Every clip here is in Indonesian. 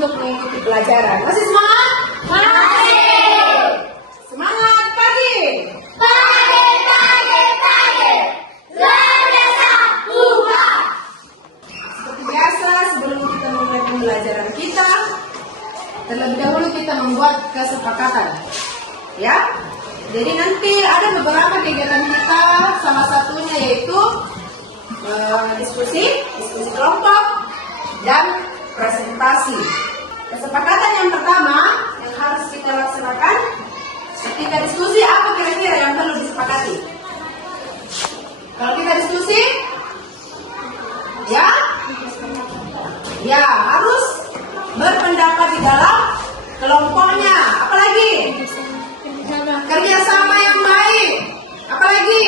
untuk mengikuti pelajaran. Masih semangat? Masih. Semangat pagi. Pagi, pagi, pagi. Landasan Tuhan. Seperti biasa, sebelum kita memulai pembelajaran kita, terlebih dahulu kita membuat kesepakatan. Ya. Jadi nanti ada beberapa kegiatan kita, salah satunya yaitu diskusi kelompok, dan presentasi. Kesepakatan yang pertama yang harus kita laksanakan ketika diskusi, apa kira-kira yang perlu disepakati? Kalau kita diskusi, ya harus berpendapat di dalam kelompoknya. Apalagi? Kerjasama yang baik. Apalagi?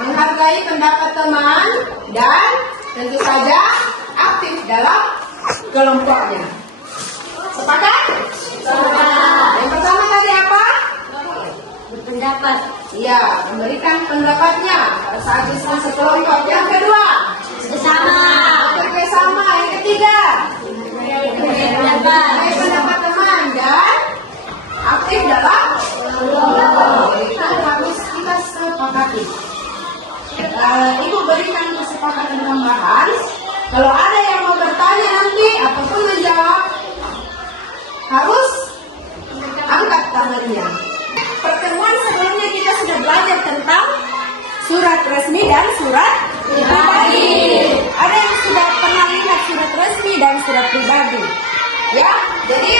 Menghargai pendapat teman dan tentu saja aktif dalam kelompoknya. Sepakat? Sepakat. Yang pertama tadi apa? Berpendapat. Iya, memberikan pendapatnya pada saat diskusi kelompok. Yang kedua, Bersama. bekerjasama. Yang ketiga, menghargai pendapat teman dan aktif dalam kelompok. Itu harus kita sepakati. Ibu berikan kesepakatan tambahan. Kalau ada yang mau bertanya nanti ataupun menjawab, harus angkat tangannya. Pertemuan sebelumnya kita sudah belajar tentang surat resmi dan surat pribadi. Ada yang sudah pernah lihat surat resmi dan surat pribadi? Ya, jadi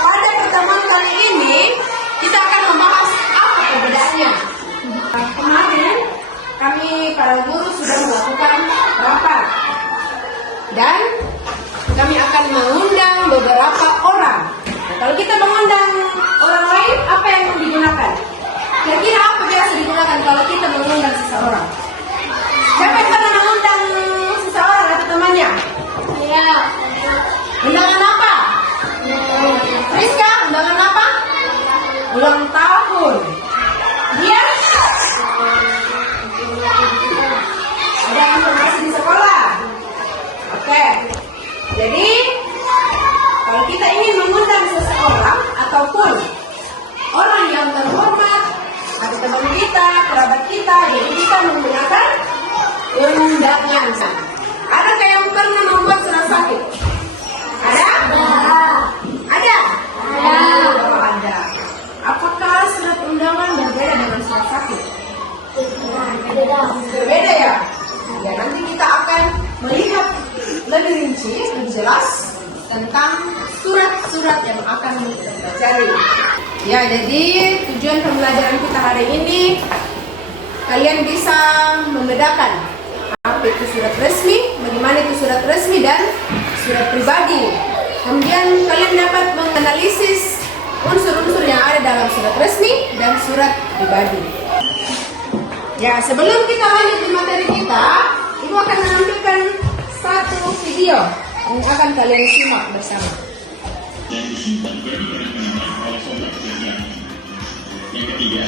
pada pertemuan kali ini kita akan membahas apa perbedaannya. Kemarin kami para guru sudah melakukan rapat dan kami akan mengundang beberapa orang. Nah, kalau kita mengundang orang lain, apa yang digunakan? Kira-kira apa biasa digunakan kalau kita mengundang seseorang? Siapa yang pernah mengundang seseorang atau temannya? Ya. Undangan apa? Rizka, undangan apa? Ulang tahun. Dia? Ada informasi di sekolah? Oke. Jadi, kalau kita ingin mengundang seseorang ataupun orang yang terhormat, ada teman kita, kerabat kita, jadi kita menggunakan undangan. Adakah yang pernah membuat surat sakit? Ada? Ada? Oh, ada. Apakah surat undangan berbeda dengan surat sakit? Berbeda ya? Ya, nanti kita akan melihat lebih rinci, lebih jelas tentang surat-surat yang akan kita pelajari. Ya, jadi tujuan pembelajaran kita hari ini, kalian bisa membedakan apa itu surat resmi, bagaimana itu surat resmi dan surat pribadi. Kemudian kalian dapat menganalisis unsur-unsur yang ada dalam surat resmi dan surat pribadi. Ya, sebelum kita lanjut di materi kita, Ibu akan menampilkan satu video yang akan kalian simak bersama. Dan disimpan jadi kenangan oleh sobat spesial. Yang ketiga,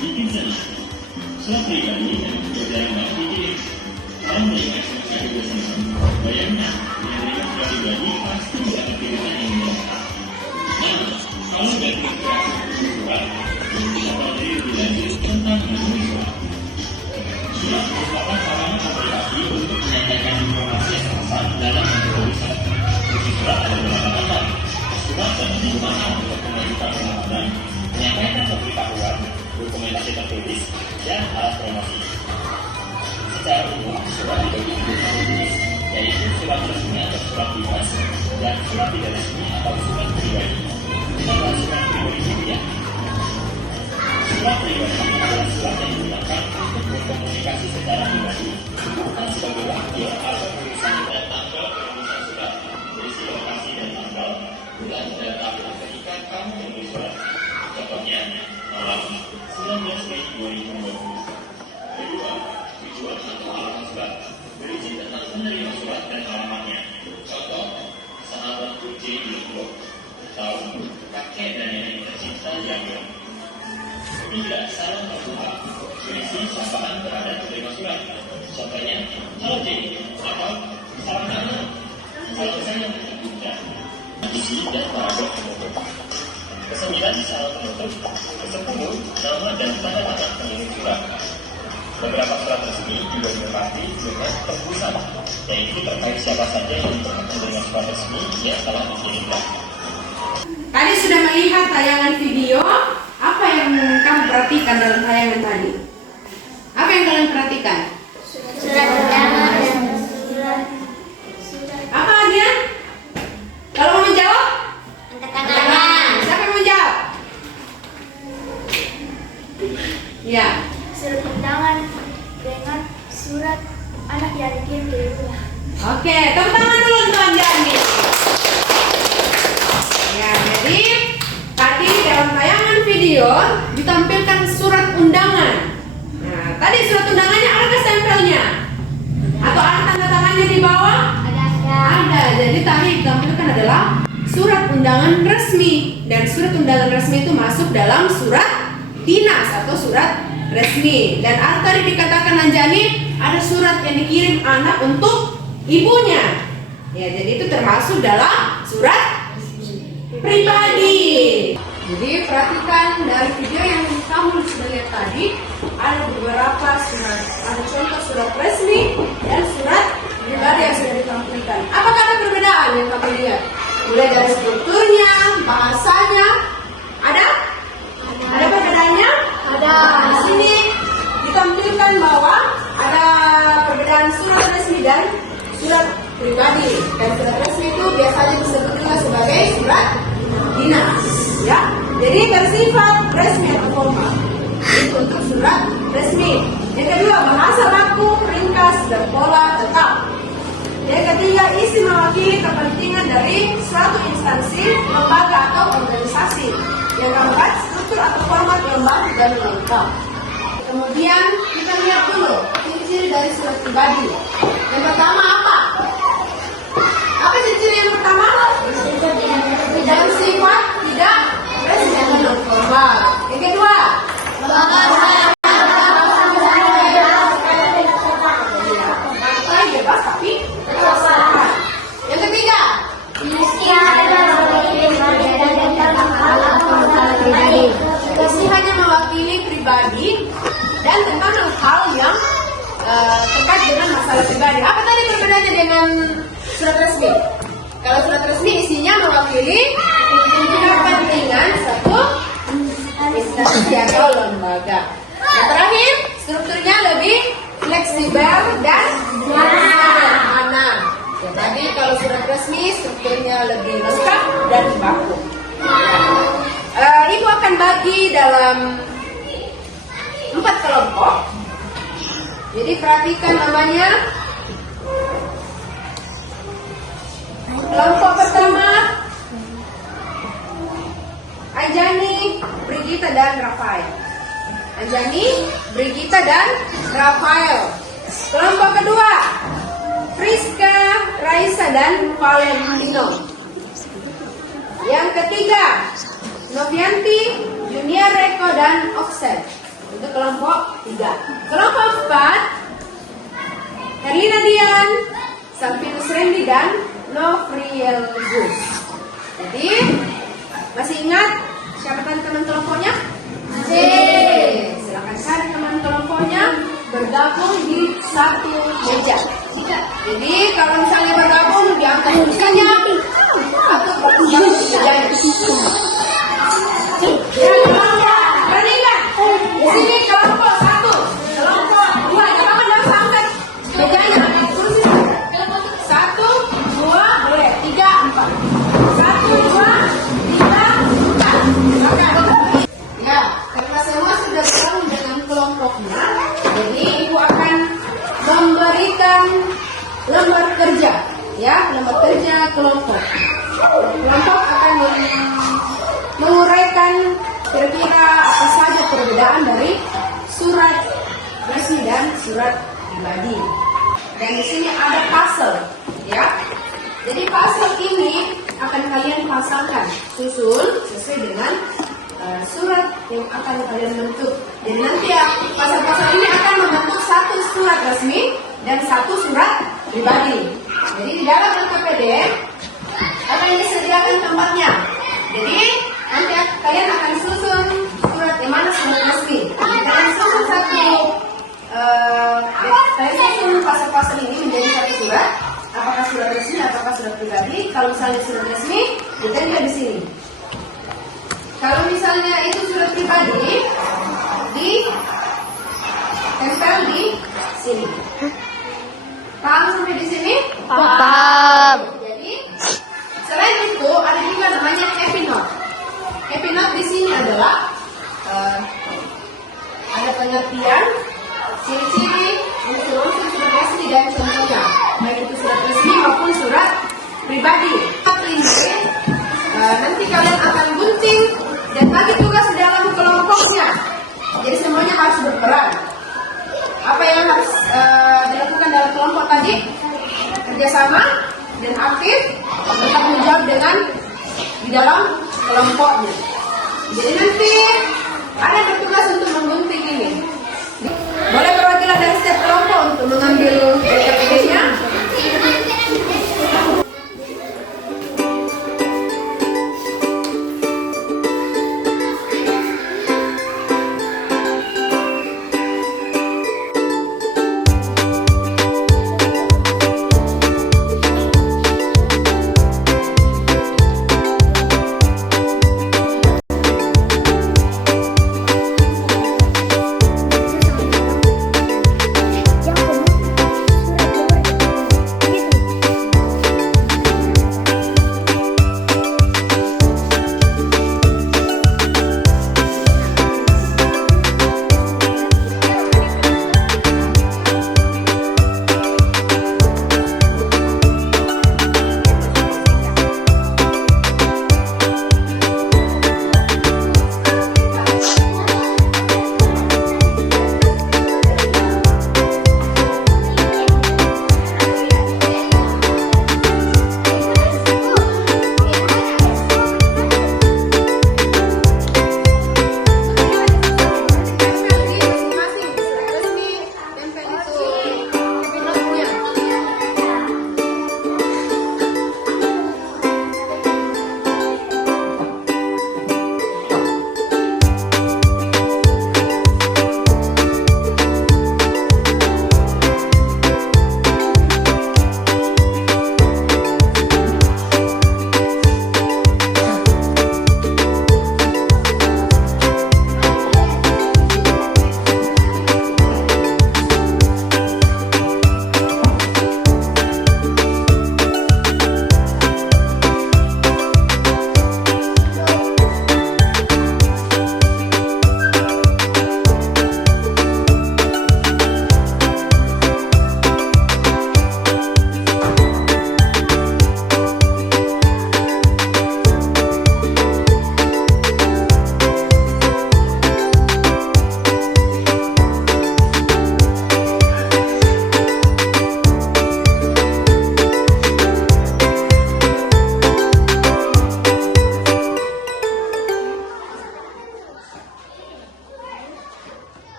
bikin senang. Surat pribadi dan juga jarang banget dikirim. Kalau melihat surat itu senang, bayangkan menerima surat pribadi pasti tidak kepilihan yang menyenangkan. Namun, kalau tidak terinspirasi untuk surat, belum bisa pelajari lebih lanjut tentang menulis surat. Surat merupakan sarana komunikasi untuk menyampaikan informasi yang tepat dalam bentuk tulisan. Isi surat ada beberapa macam. Surat dapat digunakan untuk mengajukan permohonan, menyampaikan pemberitahuan, dokumentasi tertulis, dan alat promosi. Secara umum, surat dibagi menjadi dua jenis, yaitu surat resmi atau surat bebas, dan surat tidak resmi atau surat pribadi. Nama surat pribadi ya. Surat pribadi adalah surat yang digunakan untuk berkomunikasi secara pribadi, bukan sebagai wakil atau tulisan dan tanggal penulisan surat, berisi lokasi dan tanggal, bukan data ketika kamu menulis surat. Contohnya, malam 19 Mei 2020. Kedua, tujuan atau alamat surat, berisi tentang penerima surat dan alamatnya. Contoh, sahabat J. Lombok, tahun kakek dan nenek tercinta Jawa. Ketiga, salam terbuka, berisi sapaan terhadap penerima surat. Contohnya, halo J, atau salam kenal, salam saya isi dan paragraf penutup. Kesembilan, syarat penutup. Kesepuluh, nama dan tanda tangan pengirim surat. Beberapa surat resmi juga dilengkapi dengan tembusan, yaitu terkait siapa saja yang berhubungan dengan surat resmi yang telah dikirimkan. Tadi sudah melihat tayangan video. Apa yang kamu perhatikan dalam tayangan tadi? Apa yang kalian perhatikan? Surat undangan dan surat. Apa Adrian? Kalau mau menjawab? Angkat tangan. Siapa yang menjawab? Ya. Surat undangan dengan surat anak yang dikirim ke ibunya. Oke, tepuk tangan dulu untuk Anjani. Ya, jadi tadi dalam tayangan video ditampilkan surat undangan. Nah, tadi surat undangannya ada stempelnya? Atau ada tanda tangannya di bawah? Ada. Jadi tadi ditampilkan adalah surat undangan resmi, dan surat undangan resmi itu masuk dalam surat dinas atau surat resmi. Dan tadi dikatakan Anjani ada surat yang dikirim anak untuk ibunya. Ya, jadi itu termasuk dalam surat pribadi. Jadi perhatikan dari video yang kamu sudah lihat tadi, ada beberapa surat, ada contoh surat resmi dan surat pribadi yang sudah ditampilkan. Apakah ada perbedaan yang kamu lihat? Mulai dari strukturnya, bahasanya, ada? Ada perbedaannya? Ada. Di sini ditampilkan bahwa ada perbedaan surat resmi dan surat pribadi. Dan surat resmi itu biasanya disebut juga sebagai surat dinas, ya. Jadi bersifat resmi atau formal. Itu untuk surat resmi. Yang kedua, bahasa baku, ringkas, dan pola tetap. Yang ketiga, isi mewakili kepentingan dari suatu instansi, lembaga atau organisasi. Yang keempat, struktur atau format yang baru dan lengkap. Kemudian kita lihat dulu ciri-ciri dari surat pribadi. Yang pertama apa? Apa ciri-ciri yang pertama? Dan sifat tidak resmi atau non formal. Yang kedua, bebas tapi terlaksana. Yang ketiga, masih hanya mewakili pribadi dan tentang hal yang terkait dengan masalah pribadi. Apa tadi perbedaannya dengan surat resmi? Kalau surat resmi isinya mewakili kepentingan satu instansi atau lembaga. Yang terakhir, strukturnya lebih fleksibel dan sederhana. Ya, tadi kalau surat resmi strukturnya lebih lengkap dan baku. Ibu akan bagi dalam 4 kelompok. Jadi perhatikan namanya. Kelompok pertama, Anjani, Brigita, dan Rafael. Anjani, Brigita, dan Rafael. Kelompok kedua, Friska, Raisa, dan Valentino. Yang ketiga, Novianti, Junior, Reko, dan Oksen. Itu kelompok 3. Kelompok 4, Herlina Dian, Salvinus Randy, dan Novriel Gus. Jadi masih ingat siapa tadi teman kelompoknya? Masih. Silakan cari teman kelompoknya, bergabung di satu meja. Jadi kalau misalnya bergabung diangkat kursinya atau bergabung di mejanya. Berani kan? Di sini kelompok 1, kelompok 2. Jangan langsung angkat mejanya. 1, 2, boleh 3, 4. 1, 2, 3, 4. Silakan. Ya, karena semua sudah bergabung dengan kelompoknya, jadi ibu akan memberikan lembar kerja, ya, lembar kerja kelompok. Kelompok akan menguraikan kira-kira apa saja perbedaan dari surat resmi dan surat pribadi. Dan di sini ada puzzle, ya. Jadi puzzle ini akan kalian pasangkan, susun sesuai dengan surat yang akan kalian bentuk. Jadi nanti ya puzzle-puzzle ini akan membentuk satu surat resmi dan satu surat pribadi. Jadi di dalam LKPD apa yang disediakan sediakan tempatnya. Jadi nanti kalian akan susun surat yang mana surat resmi. Kalian susun kalian susun pasal-pasal ini menjadi satu surat. Apakah surat resmi, apakah surat pribadi? Kalau misalnya surat resmi, detailnya di sini. Kalau misalnya itu surat pribadi, tempel di sini. Paham sampai di sini? Paham. Jadi selain itu ada juga namanya happy note. Happy note di sini adalah ada pengertian, ciri-ciri, unsur-unsur surat resmi dan contohnya, baik itu surat resmi maupun surat pribadi. Nanti kalian akan gunting dan bagi tugas di dalam kelompoknya. Jadi semuanya harus berperan. Apa yang harus dilakukan dalam kelompok tadi? Kerjasama dan aktif, bertanggung jawab dengan di dalam kelompoknya. Jadi nanti ada bertugas untuk menggunting ini. Boleh perwakilan dari setiap kelompok untuk mengambil PPT-nya.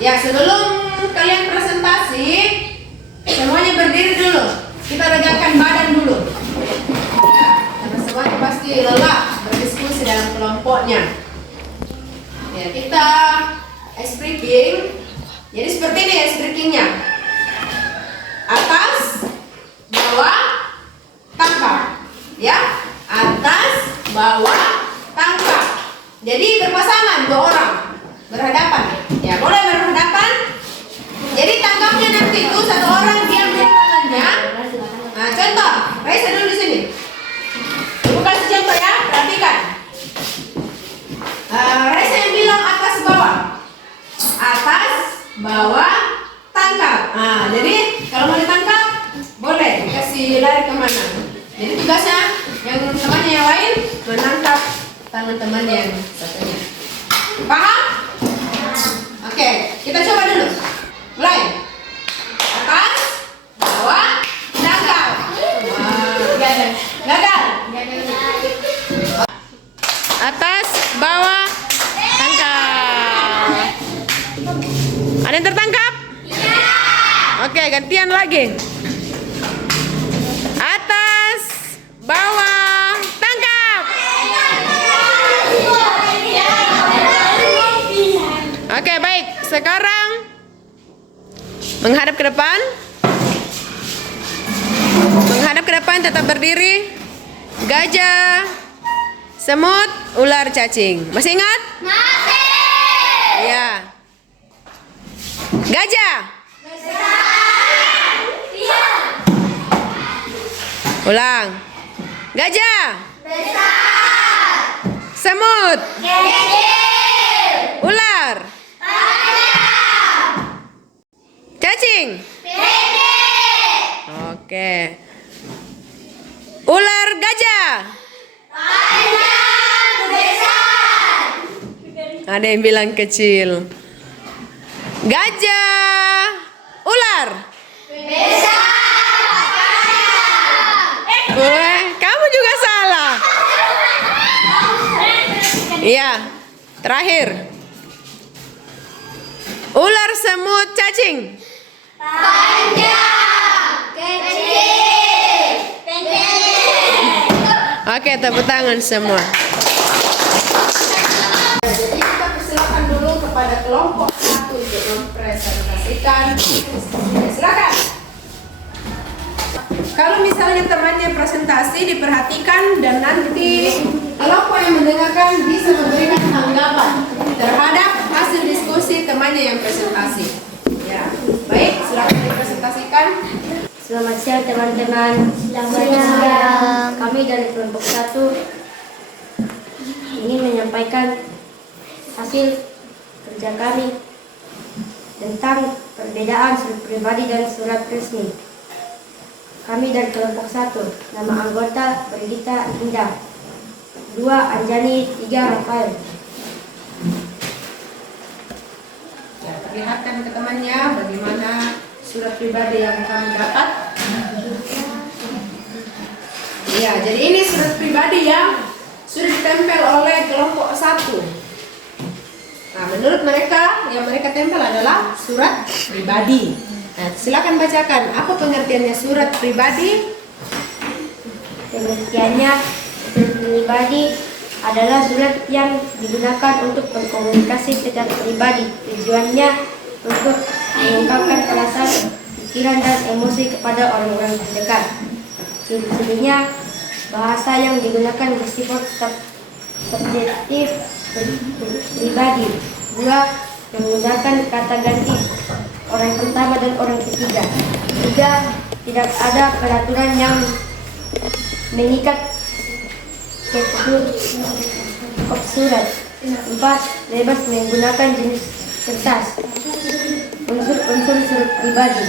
Ya, sebelum kalian presentasi, semuanya berdiri dulu. Kita regangkan badan dulu. Ya, karena semuanya pasti lelah berdiskusi dalam kelompoknya. Ya, kita ice breaking. Jadi seperti ini ice breakingnya. Atas, bawah, tangkap. Ya, atas, bawah, tangkap. Jadi berpasangan dua orang berhadapan. Ya, boleh berhadapan. Jadi tangkapnya nanti itu satu orang diam di tangannya. Nah, contoh, Raisa dulu di sini. Ibu kasih contoh ya, perhatikan. Raisa yang bilang atas bawah. Atas, bawah, tangkap. Nah, jadi kalau mau ditangkap, boleh dikasih lari kemana. Jadi tugasnya yang temannya yang lain menangkap tangan temannya yang satunya. Paham? Oke, kita coba dulu. Mulai. Atas, bawah, tangkap. Gagal. Atas, bawah, tangkap. Ada yang tertangkap? Iya. Oke, gantian lagi. Atas, bawah, tangkap. Oke, baik. Sekarang menghadap ke depan. Menghadap ke depan, tetap berdiri. Gajah, semut, ular, cacing. Masih ingat? Masih. Ya. Gajah. Ulang. Gajah. Semut. Ular. Cacing. Oke. Ular gajah. Ada yang bilang kecil. Gajah. Ular. Wah, kamu juga salah. Iya. Terakhir. Ular, semut, cacing. Oke, tepuk tangan semua. Jadi kita persilakan dulu kepada kelompok 1 untuk mempresentasikan. Silakan. Kalau misalnya temannya presentasi, diperhatikan dan nanti kelompok yang mendengarkan bisa memberikan tanggapan terhadap hasil diskusi temannya yang presentasi. Ya, baik, silakan dipresentasikan. Selamat siang teman-teman. Selamat siang. Kami dari kelompok 1 ingin menyampaikan hasil kerja kami tentang perbedaan surat pribadi dan surat resmi. Kami dari kelompok 1, nama anggota Brigita Indah, 2 Anjani, 3 Rafael. Ya, perlihatkan ke temannya bagaimana surat pribadi yang kami dapat. Ya, jadi ini surat pribadi yang sudah ditempel oleh kelompok 1. Nah, menurut mereka yang mereka tempel adalah surat pribadi. Nah, silakan bacakan apa pengertiannya surat pribadi. Pengertiannya, surat pribadi adalah surat yang digunakan untuk berkomunikasi secara pribadi. Tujuannya untuk mengungkapkan perasaan, pikiran, dan emosi kepada orang-orang terdekat. Ciri-cirinya, bahasa yang digunakan bersifat subjektif pribadi. 2. Menggunakan kata ganti orang pertama dan orang ketiga. 3. Tidak ada peraturan yang mengikat surat. 4. Bebas menggunakan jenis kertas. Unsur-unsur surat pribadi.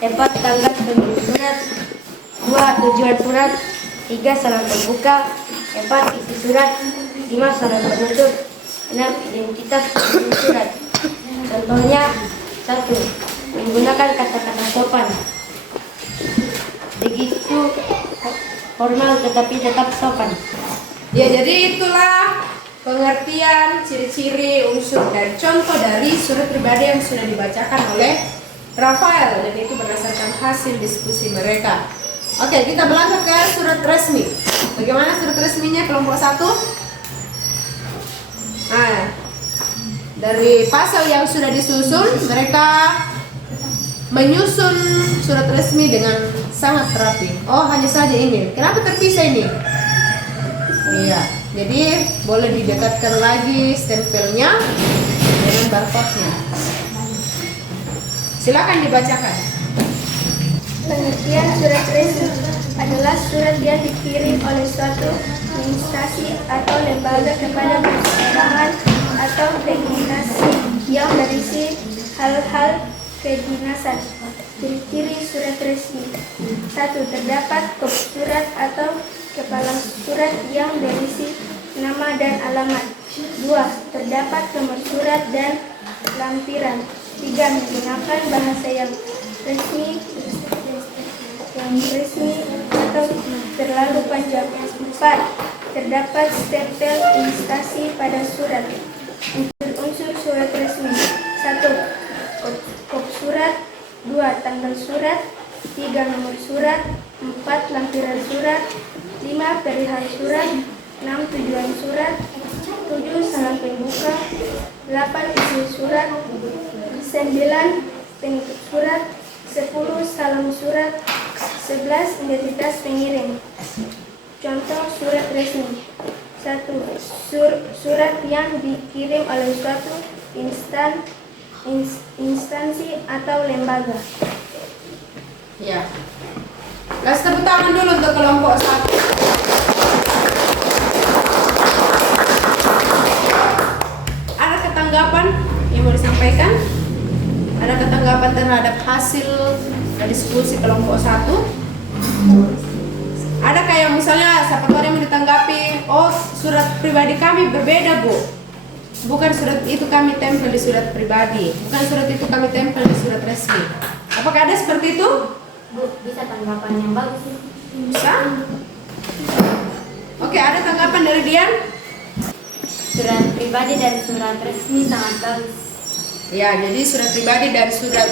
4. Tanggal pemilik surat. 2. Tujuan surat. 3. Salam pembuka. 4. Isi surat. 5. Salam penutup. 6. Identitas pemilik surat. Contohnya, 1. Menggunakan kata-kata sopan. Begitu formal tetapi tetap sopan. Ya, jadi itulah pengertian, ciri-ciri, unsur, dan contoh dari surat pribadi yang sudah dibacakan oleh Rafael, dan itu berdasarkan hasil diskusi mereka. Oke, kita berlanjut ke surat resmi. Bagaimana surat resminya kelompok 1? Nah, dari pasal yang sudah disusun, mereka menyusun surat resmi dengan sangat rapi. Oh, hanya saja ini. Kenapa terpisah ini? Iya, jadi boleh didekatkan lagi stempelnya dengan barcode-nya. Silakan dibacakan. Pengertian surat resmi adalah surat yang dikirim oleh suatu instansi atau lembaga kepada perorangan atau organisasi yang berisi hal-hal kedinasan. Ciri-ciri surat resmi. 1. Terdapat kopi surat atau kepala surat yang berisi nama dan alamat. 2. Terdapat nomor surat dan lampiran. 3. Menggunakan bahasa yang resmi atau terlalu panjang. 4. Terdapat stempel instansi pada surat. Unsur surat resmi. 1. Kop surat. 2. Tanggal surat. 3. Nomor surat. 4. Lampiran surat. 5. Perihal surat. 6. Tujuan surat. 7. Salam pembuka. 8. Isi surat. 9. Penutup surat. 10. Salam surat. 11. Identitas pengirim. Contoh surat resmi. 1. Surat yang dikirim oleh suatu instansi atau lembaga. Ya. Kasih tepuk tangan dulu untuk kelompok 1. Ada ketanggapan yang mau disampaikan? Ada ketanggapan terhadap hasil diskusi kelompok 1? Ada kayak misalnya siapa tahu yang mau ditanggapi, oh surat pribadi kami berbeda Bu, bukan surat itu kami tempel di surat pribadi, bukan surat itu kami tempel di surat resmi. Apakah ada seperti itu? Bu, bisa tanggapan yang bagus. Bisa? Oke, ada tanggapan dari Dian? Surat pribadi dan surat resmi sangat bagus. Ya, jadi surat pribadi dan surat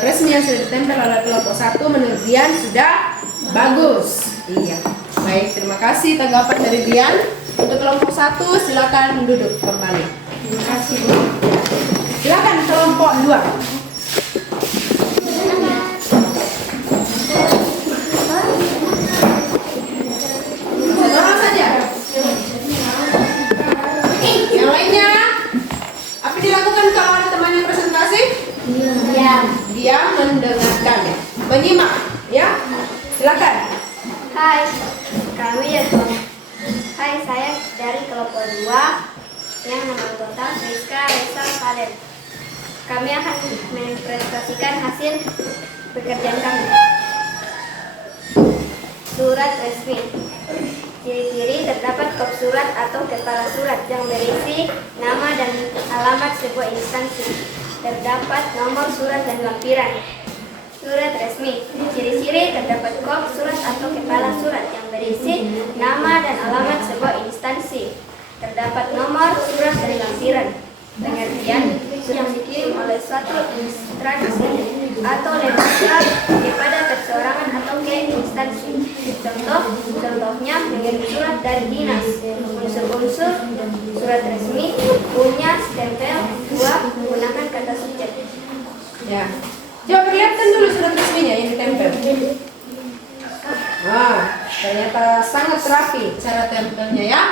resmi yang sudah ditempel oleh kelompok 1 menurut Dian sudah bagus. Iya. Baik, terima kasih tanggapan dari Dian. Untuk kelompok 1 silakan duduk kembali. Terima kasih, Bu. Silakan kelompok 2. Satu saja. Yang lainnya, apa dilakukan kalau ada teman yang presentasi? Dia mendengarkan, menyimak, ya. Silakan. Hai, saya dari kelompok 2 yang nama total Rizka Resa Kalen. Kami akan mempresentasikan hasil pekerjaan kami. Surat resmi. Ciri-ciri terdapat kop surat atau kepala surat yang berisi nama dan alamat sebuah instansi. Terdapat nomor surat dan lampiran. Surat resmi. Ciri-ciri terdapat kop surat atau kepala surat yang berisi nama dan alamat sebuah instansi. Terdapat nomor surat dan lampiran. Pengertian yang dikirim oleh suatu instansi atau lembaga kepada perseorangan atau ke instansi. Contohnya mengirim surat dari dinas. Unsur-unsur surat resmi punya stempel 2 menggunakan kata subjek. Ya. Coba perlihatkan dulu surat resminya yang ditempel. Wah, ternyata sangat rapi cara tempelnya ya.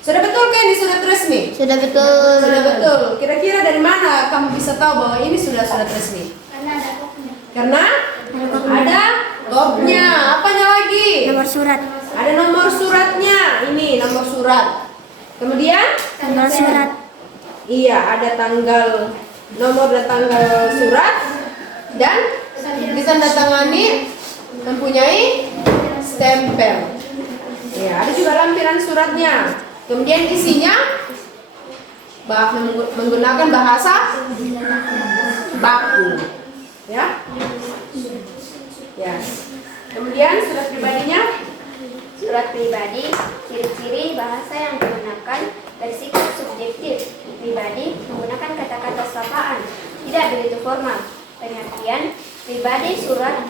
Sudah betul kan ini surat resmi? Sudah betul. Sudah betul. Kira-kira dari mana kamu bisa tahu bahwa ini sudah surat resmi? Karena ada kopnya. Apanya lagi? Nomor surat. Ada nomor suratnya. Ini nomor surat. Kemudian? Tanggal surat. Iya, ada tanggal, nomor dan tanggal surat, dan ditandatangani mempunyai stempel. Ya, ada juga lampiran suratnya. Kemudian isinya menggunakan bahasa baku. Ya. Ya. Kemudian surat pribadinya. Surat pribadi, ciri-ciri bahasa yang digunakan bersikap subjektif. Pribadi menggunakan kata-kata sapaan, tidak begitu formal. Pengertian pribadi surat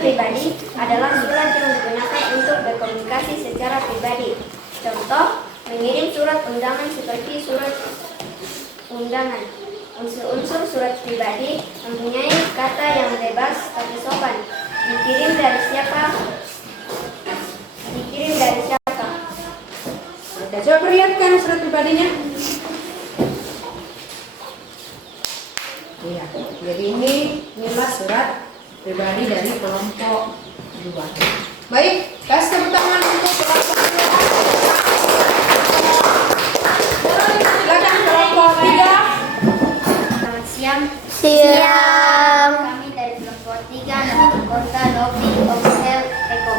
pribadi adalah surat yang digunakan untuk berkomunikasi secara pribadi. Contoh, mengirim surat undangan seperti surat undangan. Unsur-unsur surat pribadi mempunyai kata yang bebas tapi sopan. Dikirim dari siapa? Oke, coba perlihatkan surat pribadinya. Iya, jadi inilah surat pribadi dari kelompok 2. Baik, kasih tepuk tangan untuk kelompok 2. Silakan kelompok 3. Selamat siang. Siang. Kami dari kelompok 3 nama kota Lobby Oxel Eko.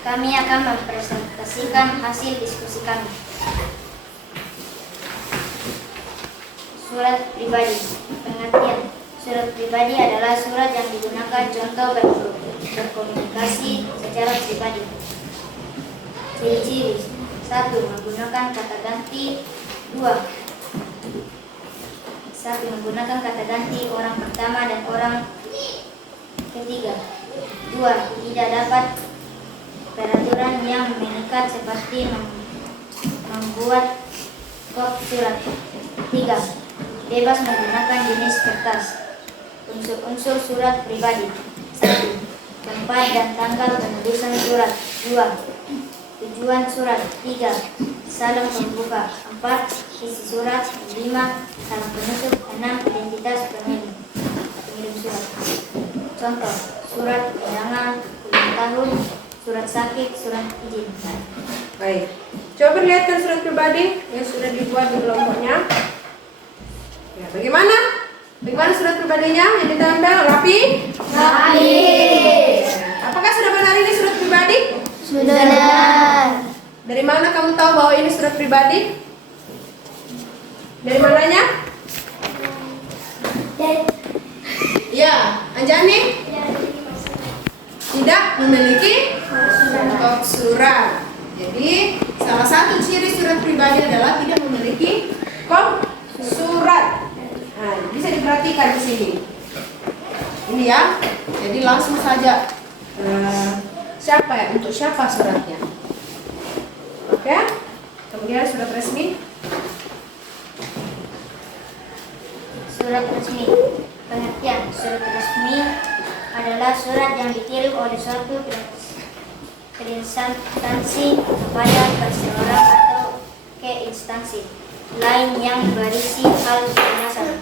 Kami akan mempresentasikan hasil diskusi kami. Surat pribadi. Pengertian. Surat pribadi adalah surat yang digunakan contoh berkomunikasi secara pribadi. Ciri-ciri. 1. Menggunakan kata ganti. 2. 1. Menggunakan kata ganti orang pertama dan orang ketiga. 2. Tidak dapat peraturan yang mengikat seperti membuat kop surat. 3. Bebas menggunakan jenis kertas. Unsur-unsur surat pribadi. 1. Tempat dan tanggal penulisan surat. 2. Tujuan surat. 3. Salam pembuka. 4. Isi surat. 5. Salam penutup. 6. Identitas pengirim surat. Contoh: surat undangan, ulang tahun, surat sakit, surat izin. Baik. Coba perlihatkan surat pribadi yang sudah dibuat di kelompoknya. Ya, bagaimana? Bagaimana surat pribadinya yang ditempel? Rapi? Rapi. Apakah sudah benar ini surat pribadi? Sudah. Dari mana kamu tahu bahwa ini surat pribadi? Dari mananya? Ya, Anjani? Tidak memiliki kop surat. Jadi, salah satu ciri surat pribadi adalah tidak memiliki kop surat. Nah, bisa diperhatikan di sini. Ini ya. Jadi langsung saja siapa ya? Untuk siapa suratnya? Oke. Kemudian surat resmi. Surat resmi. Pengertian: surat resmi adalah surat yang dikirim oleh suatu instansi kepada perseorangan atau ke instansi lain yang berisi hal berdasar.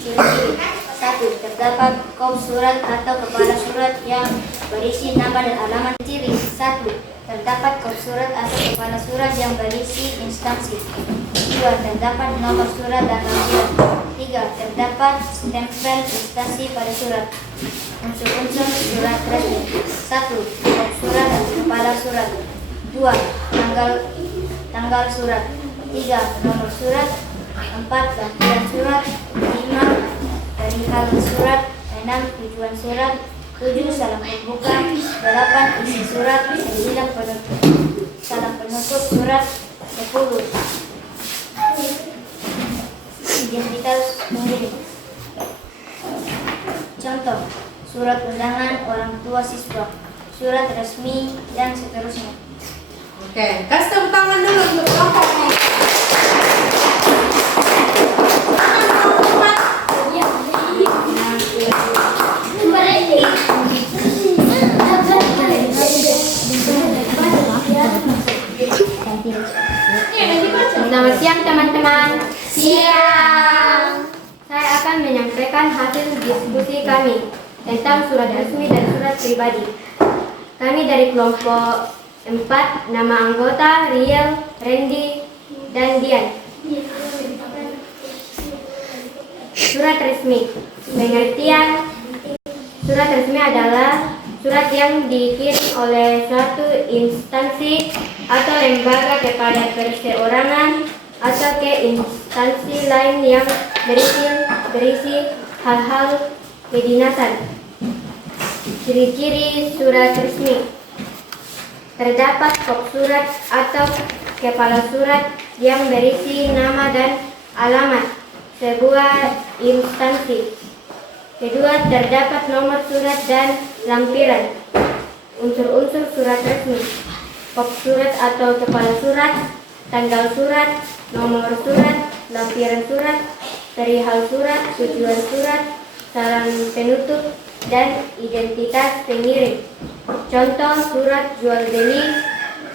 Ciri-ciri: 1. Terdapat kop surat atau kepala surat yang berisi nama dan alamat. Ciri: 1. Terdapat kop surat atau kepala surat yang berisi instansi. 2. Terdapat nomor surat dan lampiran. 3. Terdapat stempel instansi pada surat. Unsur-unsur surat resmi. 1. Kop surat atau kepala surat. 2. Tanggal surat. 3. Nomor surat. 4. Lampiran surat. 5. Perihal surat. 6. Tujuan surat. 7. Salam pembuka. 8. Isi surat. 9. Penutup. Salam penutup surat. 10. Identitas pengirim. Contoh: surat undangan orang tua siswa, surat resmi, dan seterusnya. Oke, kasih tepuk tangan dulu untuk kelompok ini. Selamat siang teman-teman. Siang. Saya akan menyampaikan hasil diskusi kami tentang surat resmi dan surat pribadi. Kami dari kelompok 4, nama anggota Riel, Randy, dan Dian. Surat resmi. Pengertian: surat resmi adalah surat yang dikirim oleh suatu instansi atau lembaga kepada perseorangan atau ke instansi lain yang berisi hal-hal kedinasan. Ciri-ciri surat resmi: terdapat kop surat atau kepala surat yang berisi nama dan alamat sebuah instansi. Kedua, terdapat nomor surat dan lampiran. Unsur-unsur surat resmi: kop surat atau kepala surat, tanggal surat, nomor surat, lampiran surat, perihal surat, tujuan surat, salam penutup, dan identitas pengirim. Contoh: surat jual beli,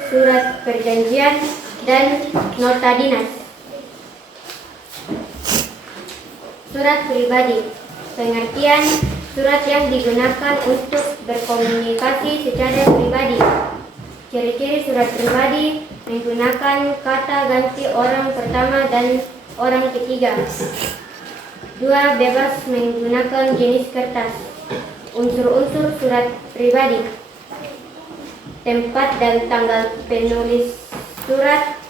surat perjanjian, dan nota dinas. Surat pribadi. Pengertian: surat yang digunakan untuk berkomunikasi secara pribadi. Ciri-ciri surat pribadi: menggunakan kata ganti orang pertama dan orang ketiga. 2. Bebas menggunakan jenis kertas. Unsur-unsur surat pribadi: tempat dan tanggal penulis surat,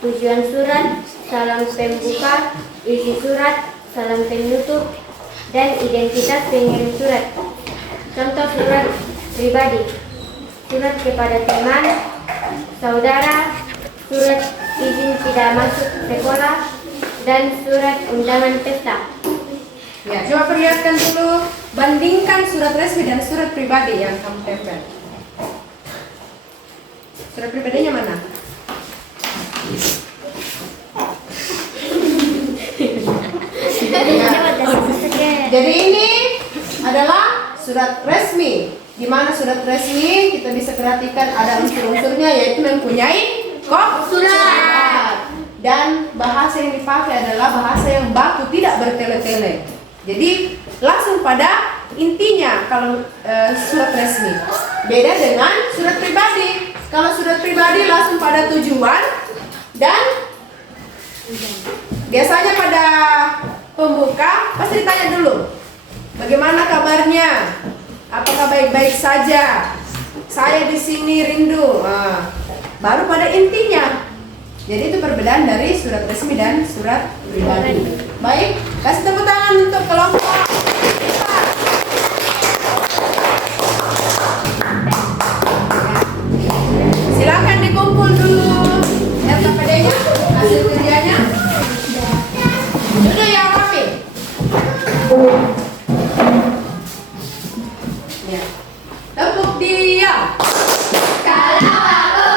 tujuan surat, salam pembuka, isi surat, salam penutup, dan identitas pengirim surat. Contoh surat pribadi: surat kepada teman, saudara, surat izin tidak masuk sekolah, dan surat undangan pesta. Ya, coba perlihatkan dulu, bandingkan surat resmi dan surat pribadi yang kamu tempel. Surat pribadinya mana? Jadi ini adalah surat resmi. Di mana surat resmi kita bisa perhatikan ada unsur-unsurnya, yaitu mempunyai kop surat. Dan bahasa yang dipakai adalah bahasa yang baku, tidak bertele-tele. Jadi langsung pada intinya kalau surat resmi. Beda dengan surat pribadi. Kalau surat pribadi langsung pada tujuan dan biasanya pada pembuka pasti ditanya dulu, bagaimana kabarnya? Apakah baik-baik saja? Saya di sini rindu. Baru pada intinya. Jadi itu perbedaan dari surat resmi dan surat pribadi. Baik, kasih tepuk tangan untuk kelompok. Silakan dikumpul dulu RKPD-nya, hasil kerjanya. Sudah yang rapi. Ya. Tepuk diam. Kalau aku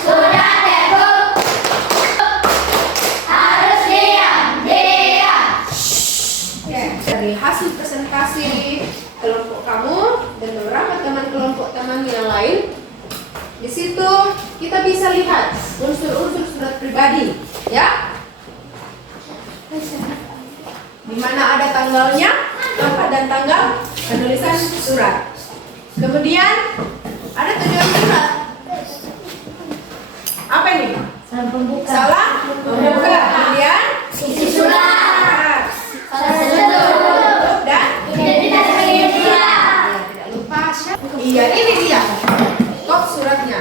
sudah tebuk, harus diam. Oke, dari hasil presentasi kelompok kamu dan beberapa teman kelompok teman yang lain, di situ kita bisa lihat unsur-unsur surat pribadi, ya. Di mana ada tanggalnya, tempat dan tanggal penulisan surat. Kemudian ada tujuan surat. Apa ini? Salam pembuka. Salah membuka. Kemudian Isi surat. Salah tutup dan Identitas pengirim surat. tidak lupa siapa. Iya, ini dia kop suratnya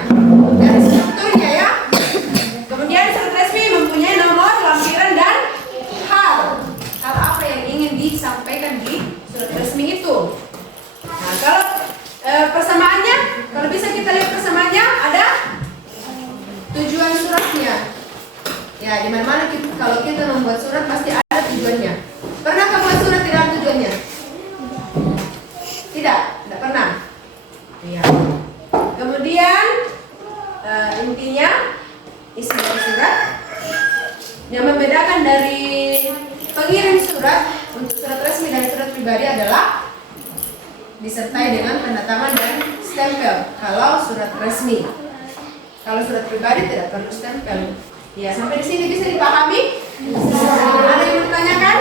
dan strukturnya, ya. Kemudian surat resmi mempunyai nomor, lampiran dan hal apa yang ingin disampaikan di surat resmi itu. Nah, kalau persamaannya, kalau bisa kita lihat persamaannya ada tujuan suratnya. Ya, di mana-mana kalau kita membuat surat pasti ada tujuannya. Pernah kamu buat surat tidak ada tujuannya? Tidak pernah. Iya. Kemudian intinya isi dari surat yang membedakan dari pengirim surat untuk surat resmi dan surat pribadi adalah disertai dengan tanda tangan dan stempel kalau surat resmi. Kalau surat pribadi tidak perlu stempel. Ya, sampai di sini bisa dipahami? Ada yang bertanyakan?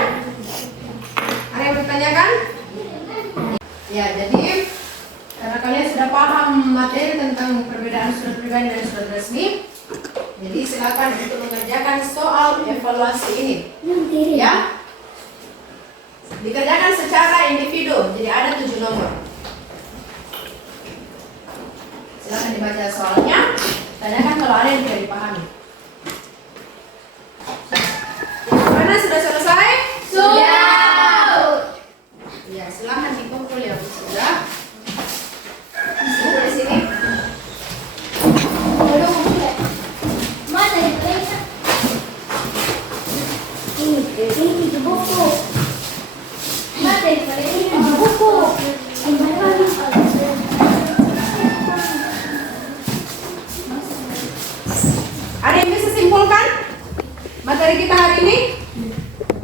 Ada yang bertanyakan? Ya, jadi karena kalian sudah paham materi tentang perbedaan surat pribadi dan surat resmi, jadi silakan untuk mengerjakan soal evaluasi ini. Ya, dikerjakan secara individu, jadi ada 7 nomor. Silakan dibaca soalnya, tanyakan kalau ada yang tidak dipahami. Mana sudah selesai? Ya, silakan dikumpul ya, Bu. Sudah. Di sini. Ini di buku. Daripada ini di buku. Ada yang bisa simpulkan materi kita hari ini?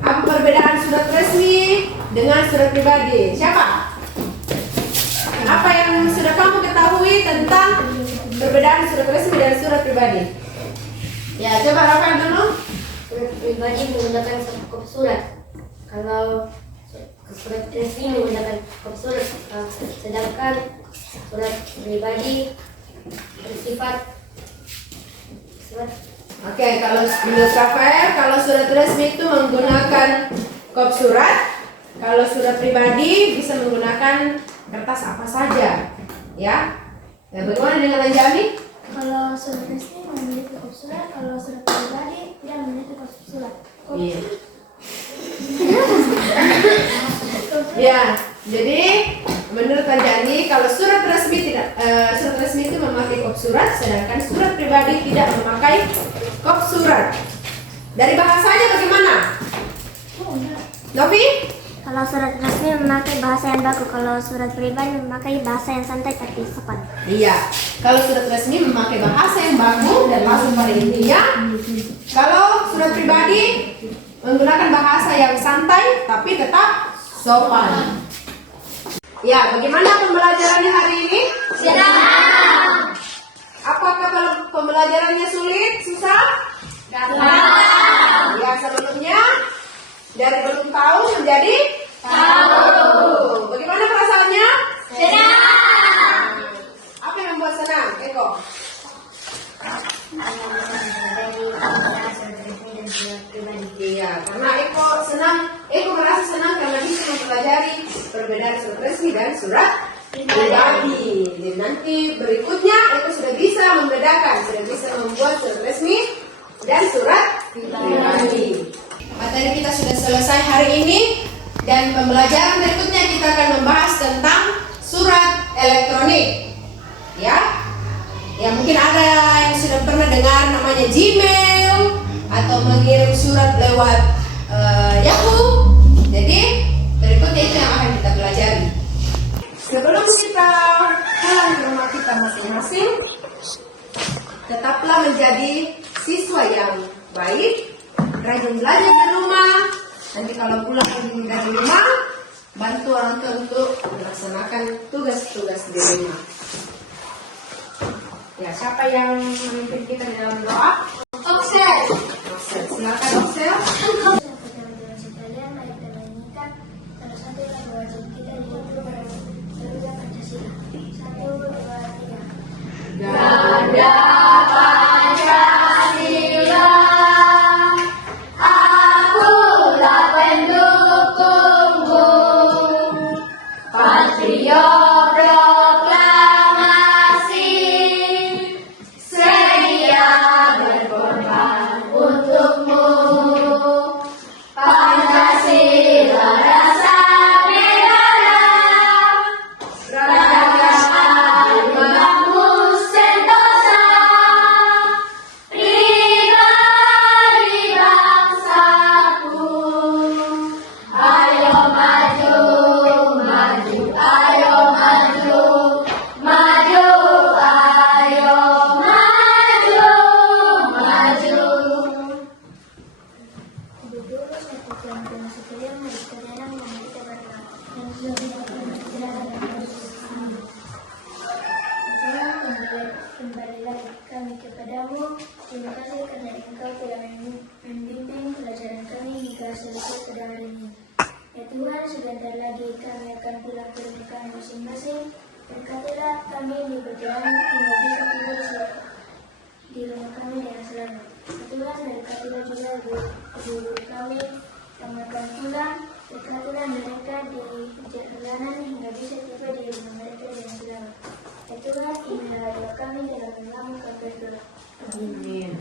Apa perbedaan surat resmi dengan surat pribadi? Siapa? Apa yang sudah kamu ketahui tentang perbedaan surat resmi dan surat pribadi? Ya, coba Rafael dulu. Surat pribadi menggunakan satu kop surat. Kalau surat resmi menggunakan kop surat, sedangkan surat pribadi bersifat surat. Oke, kalau menurut Rafael, kalau surat resmi itu menggunakan kop surat, kalau surat pribadi bisa menggunakan kertas apa saja, ya. Ya, bagaimana dengan Anjani? Kalau surat resmi memiliki kop surat, kalau surat pribadi tidak memiliki kop surat. Iya. Ya, jadi menurut Anjani kalau surat resmi surat resmi itu memakai kop surat, sedangkan surat pribadi tidak memakai kop surat. Dari bahasanya bagaimana? Novi? Kalau surat resmi memakai bahasa yang baku, kalau surat pribadi memakai bahasa yang santai tapi sopan. Iya. Kalau surat resmi memakai bahasa yang baku dan masuk pada intinya. Kalau surat pribadi menggunakan bahasa yang santai tapi tetap sopan. Ya, bagaimana pembelajarannya hari ini? Senang. Apakah pembelajarannya sulit, susah? Gampang. Ya, sebelumnya dari belum tahu menjadi tahu. Bagaimana perasaannya? Senang. Apa yang membuat senang, Eko? Iya, karena Eko merasa senang karena bisa mempelajari perbedaan surat resmi dan surat pribadi. Dan nanti berikutnya Eko sudah bisa membedakan, sudah bisa membuat surat resmi dan surat pribadi. Materi kita sudah selesai hari ini dan pembelajaran berikutnya kita akan membahas tentang surat elektronik. Ya mungkin ada yang sudah pernah dengar namanya Gmail atau mengirim surat lewat Yahoo. Jadi berikutnya itu yang akan kita pelajari. Sebelum kita pulang ke rumah kita masing-masing, tetaplah menjadi siswa yang baik, rajin belajar di rumah. Nanti kalau pulang dari rumah, bantu orang tua untuk melaksanakan tugas-tugas di rumah. Ya, siapa yang memimpin kita di dalam doa? Oksel. Oksel, silakan Oksel. Teman-teman sekalian, mari kita nyanyikan salah satu lagu wajib kita yaitu Garuda Pancasila. 1, 2, 3. Garuda Pancasila, akulah pendukungmu, patriot proklamasi, sedia berkorban untukmu. Pancasila rasa negara, ragam agamamu sentosa, pribadi bangsaku. Ayo maju, maju, ayo maju, maju, ayo maju, maju. Ibu guru satu teman-teman sekalian, mari kita denang dan kita berdoa. Dan sudah dilakukan istirahat dan kembali lagi kami kepadamu. Terima kasih karena Engkau telah membimbing pelajaran kami hingga selesai pada hari ini. Ya Tuhan, sebentar lagi kami akan pulang ke rumah kami masing-masing. Berkatilah kami di perjalanan hingga bisa tiba di rumah kami dengan selamat. Ya Tuhan, berkatilah juga guru kami yang akan pulang. Berkatilah mereka di perjalanan hingga bisa tiba di rumah mereka dengan selamat. Ya Tuhan, inilah doa kami dalam nama Kami berdoa. Amin.